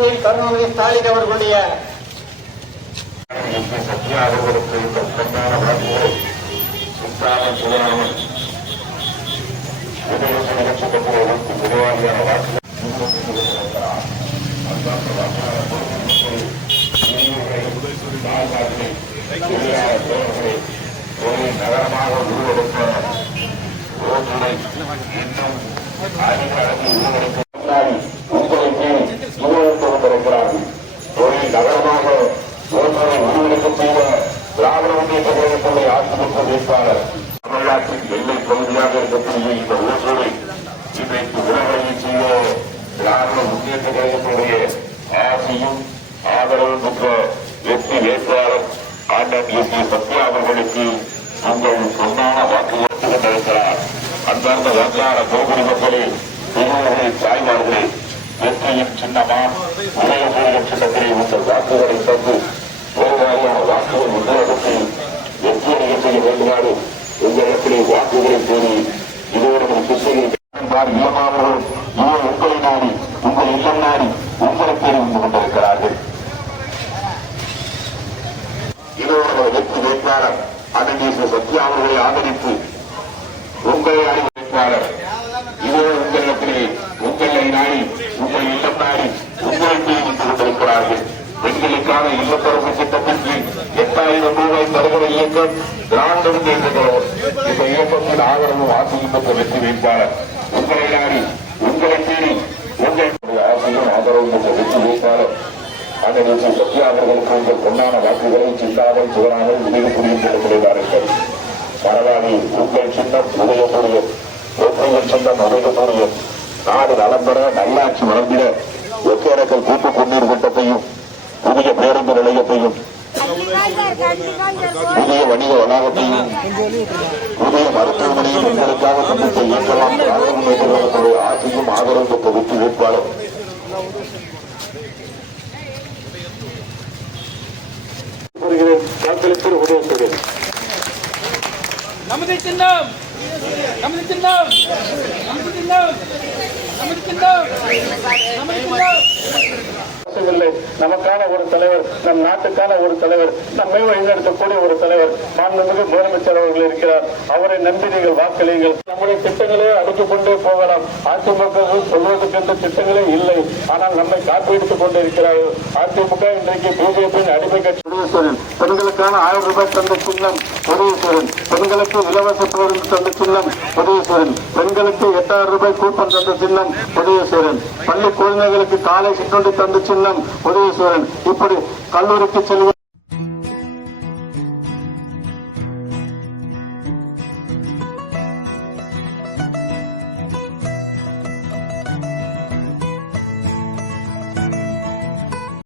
மாண்புமிகு கருணாநிதி ஸ்டாலின் அவர்களுடைய சத்யா அவர்களுக்கு இந்த பொன்னான வாக்குகளை சுற்றாமல் சுடாமல் நிகழ்ச்சிக்கு நிர்வாகியான வாக்குகள் நகரமாக உருவெடுக்க ரோட்டை இன்னும் அதிக அளவில் உருவெடுக்க உங்களுக்கு உருவெடுத்து கொண்டிருக்கிறார்கள். தொழில் நகரமாக ரோட்டை உருவெடுக்க செய்த திராவிட முன்னேற்ற கழகத்துடைய அதிமுக வேட்பாளர் தமிழ்நாட்டின் எல்லை பகுதியாக இருக்கக்கூடிய இந்த ஓசூரை இன்றைக்கு விலகலை செய்ய திராவிட முன்னேற்ற கழகத்துடைய ஆசையும் ஆதரவும் பெற்ற வெற்றி வேட்பாளர் அண்ணன் எஸ் ஏ சத்யா அவர்களுக்கு உங்கள் பொன்னான வாக்குகள் கொண்டிருக்கிறார். அன்பார்ந்த வாக்காளர் கோபுரி மக்களே, பெரியவர்களே, தாய்மார்களே, வெற்றியின் சின்னமா உதயசூரியன் சின்னத்திலே உங்கள் வாக்குகளை தந்து ஒரு வாரியான வாக்குகள் உருவாக்கத்தை வெற்றி நிகழ்ச்சியை வேண்டுமாறு உங்களிடத்திலே வாக்குகளை கோரி இதோடு கிருஷ்ணகிரி இளமானவர்கள் உங்களை நாடி உங்கள் இல்லம் நாடி உங்களை தேடி வந்து கொண்டிருக்கிறார்கள். இதோடு வெற்றி வேட்பாளர் அண்ணன் சத்யா அவர்களை ஆதரித்து உங்களை அணி வேட்பாளர் இதோடு உங்களிடத்திலே உங்களை நாடி உங்கள் இல்லம் நாடி உங்களை தேடி வந்து கொண்டிருக்கிறார்கள். பெண்களுக்கான இல்லத்தரசு திட்டத்தின் கீழ் 8000 ரூபாய் தருகிற இயக்கம் திராவிட முன்னேற்ற கழகம். இந்த இயக்கத்தின் ஆதரவு ஆசையும் பெற்ற வெற்றி வேட்பாளர் உங்களை நாடி உங்களை தேடி உங்களுடைய ஆசையும் ஆதரவும் பெற்ற வெற்றி வேட்பாளர் அண்ணன் சத்யா அவர்களுக்கு உங்கள் பொன்னான வாக்குகளை சிந்தாமல் சுவராமல் உதவி புரியும் கொள்கிறார்கள். பரவாயில்லை, உங்கள் சின்னம் உதயசூரியன், உங்கள் சின்னம் உதயசூரியன். நாடு நலம் பெற நல்லாட்சி வளர்ந்திட ஒகேனக்கல் கூட்டு குடிநீர் திட்டத்தையும் புதிய பேருந்து நிலையத்தையும் புதிய வணிக வளாகத்தையும் புதிய மருத்துவமனையும் உங்களுக்காக சந்தித்த இயக்கலாம் திராவிட முன்னேற்ற கழகத்துடைய ஆட்சியும் ஆதரவு பெற்ற வெற்றி வேட்பாளர் உதயசூரியன். நமது சின்னம் நமது சின்னம் நமது சின்னம் நமது சின்னம் நமது சின்னம். நமக்கான ஒரு தலைவர், நம் நாட்டுக்கான ஒரு தலைவர், நம்மை வழிநடத்தக்கூடிய ஒரு தலைவர் மாண்புமிகு முதலமைச்சர் அவர்கள் இருக்கிறார். அவரை நம்பி நீங்கள் வாக்களியுங்கள். நம்முடைய திட்டங்களே அடுக்கிக் கொண்டே போகலாம். அதிமுக சொல்வதற்கு எந்த திட்டங்களே இல்லை, ஆனால் நம்மை காப்பீடுத்துக் கொண்டே இருக்கிறார்கள். அதிமுக இன்றைக்கு பிஜேபியின் அடிமை கட்சி. பெண்களுக்கான 1000 ரூபாய் தந்த சின்னம் உதயசூரன். பெண்களுக்கு இலவச பேருந்து தந்த சின்னம் உதயசூரன். பெண்களுக்கு 8000 ரூபாய் கூப்பன் தந்த சின்னம் உதயசூரன். பள்ளி குழந்தைகளுக்கு காலை சிற்றுண்டி தந்த சின்னம் உதயசூரன். இப்படி கல்லூரிக்கு செல்வது